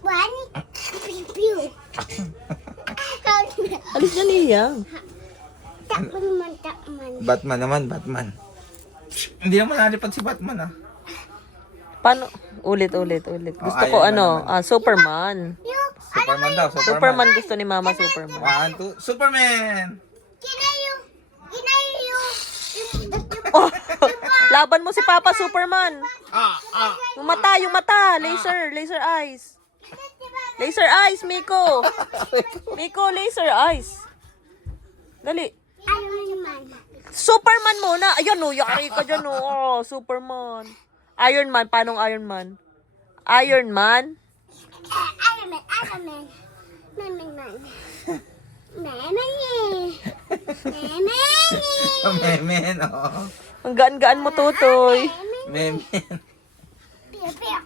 One, pew. Alis na niya. Takman man, takman. Batman naman, Batman. Hindi naman nalipad si Batman ah. Paano? Ulit. Gusto ko Iron Man Superman. Superman daw, Superman gusto ni Mama, Superman. 1, 2, Superman! Kinayo. Oh, laban mo si Papa Superman. Yung mata, laser eyes. Laser eyes, Miko. Miko, laser eyes. Dali. Iron Man. Superman muna. Ayan o, yari ka dyan o. Oh, Superman. Iron Man, paanong Iron Man? Iron Man? Iron Man. Memen, oo. Ang gaan-gaan mo, Tutoy. Memen. Pew, pew.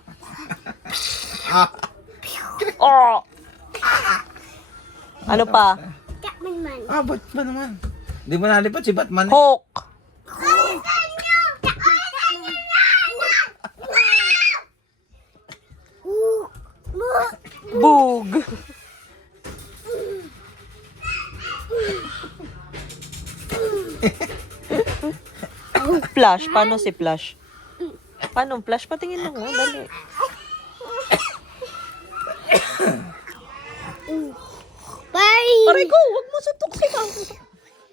Oh. Ano pa? Takman man. Batman naman. Di mo nalipad si Batman eh. Hulk. Boog. Flash. Paano si Flash? Paano Flash? Patingin mo. Dali. Bye. Aray ko, wag mo suntok si Papa.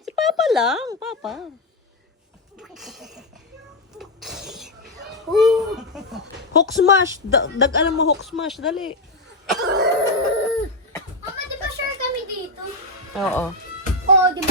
Si Papa lang. Papa. Hook smash. Dag-alam mo hook smash. Dali. Mama, di ba sure kami dito? Oo. Oo, di ba?